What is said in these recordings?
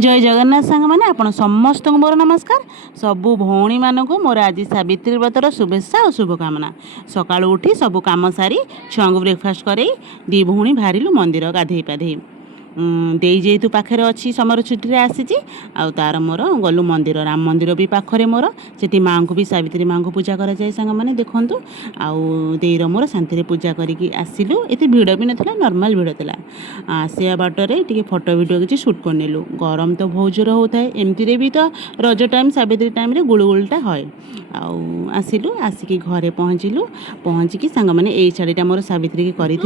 जय जगन्नाथ सांग मैंने आपण समस्त मोर नमस्कार। सबू भौणी मानक मोर आज सावित्री व्रतर शुभेच्छा और शुभकामना। सका उठी सबू कम सारी छुआ को ब्रेकफास्ट कर दी भौणी बाहरिलु मंदिर गाधे पाधे देई जेहेतु पाखे अच्छी समर छुट्टी आसी तार मोर गलु मंदिर राम मंदिर भी पाखरे मोर से माँ को भी सावित्री माँ को पूजा कर जाए सांग मैंने देखूँ आईर मोर शांति पूजा करके आसिलु। एत भिड़ भी नाला नॉर्मल भिड़ था आसिया बाटर टे फोटो भिडियो किसी सुट करनेलु। गरम तो बहुत जोर होता है एमती भी तो रज टाइम सावित्री टाइम गुड़गुड़टा है आसिलु। आसिक घरे पहुँचलु पहुँचिकी सांग मैंने यही शाढ़ीटा मोर सावित्री की करी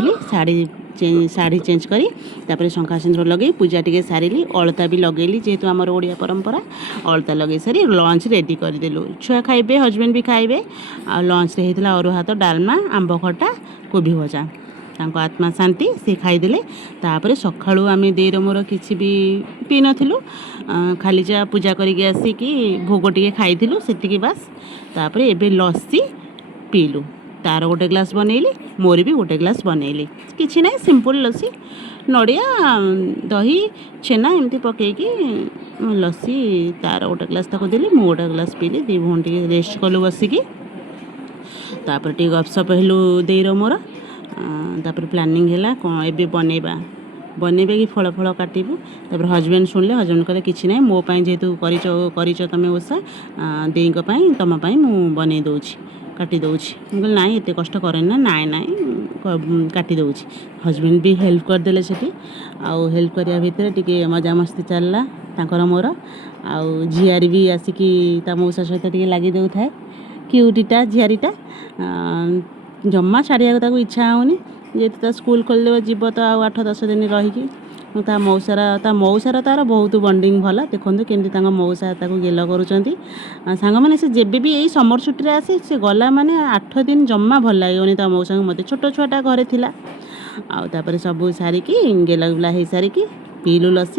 शाढ़ी चेंज करी तापर शंखा सिंदूर लगे पूजा टी सारिली अलता भी लगेली जेहेतु आमर ओडिया परंपरा अलता लगे सारी लंच रेडी करदेलु। छुआ खाइबे हजबैंड भी खाइबे आ लंच रे हेतला अरुआ भात डालमा आंब खटा कोबी भजा तांको आत्मा शांति से खाईदेले। तापर सकाळू आम देर मोर किसी भी पी नथिलु खाली जा पूजा करके आसिकी भोग टे खाइलु सेतिकी बास। तापर एबे लस्सी पीलु तार गोटे ग्लास बनैली मोर भी गोटे ग्लास बनैली किछि ना सिंपल लस्सी नड़िया दही छेना एमती पकईकी लस्सी तार गोटे ग्लास ताको देली मु गोटे ग्लास पीली दी भौणी टे रेस्ट कलु बसिकी। तापर टे गपसप हेलु देर मोर तापर प्लानिंग है कौन ए बनैबा बनैबा कि फल फल काटबू। तापर हजबैंड शुणिले हजबैंड कहले किछि ना मो पाई जेहेतु करिच तमे ओषा देई को पाई तम पाई मु बनै दउछि काटी दउछि। मु कहले नाई एते कष्ट करे ना नाई नाई काटी दउछि। हजबैंड भी हेल्प करदेले सेठी आउ हेल्प करिया भितर टिके मजा मस्ती चलला तांकर मोर आउ झियारी भी आसिकी ता मौसा सहित टिके लागि दउ थाए क्यूटीटा झियारीटा जम्मा छाड़िया इच्छा होनी जेहेतु स्कूल खोलदेव जीव तो आ 8-10 दिन रहीकि ता मौसार तार बहुत बंडिंग भला देखो केमती मौसा गेल कर सांग मैंने से जेबे भी यही समर छुट्टी आसे से गला माने 8 दिन जम्मा भल लगे ता मौसा को मत छोट छुआटा घरे थिला आउ तापर सब सारिकी गेला गुला हो सारिकी पीलु लस्सी।